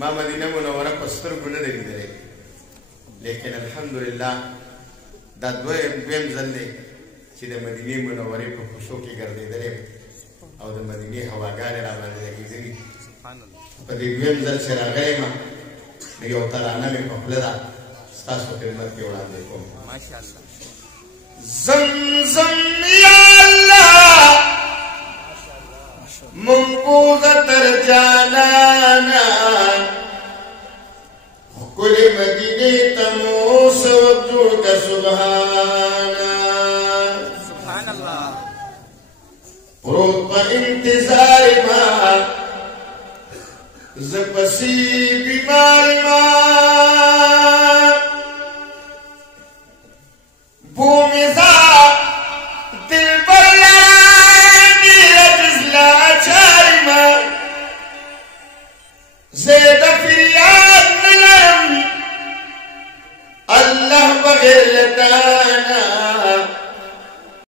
ما مدینه منوره په سترګو نه دی لیدلی لیکن الحمدلله دا دویم ځل دی چې د مدینې منورې په کوڅو کې ګرځېدلی او د مدینې هواګانې راباندې لګېدلي په دې دویم ځل چې راغلی یم نو یو ترانه مې په خوله ده ستاسو خدمت کې وړاندې کوم زمزم یا الله منبوذه تر جانانا ښکلې مدینې ته مو سبب جوړ که سبحان الله پروت په انتظار ما زه پسې بیمار ما بومې زه دلبر لاندې رجز لاچار ما زه د فریاد نه لرم الله بغیر له تا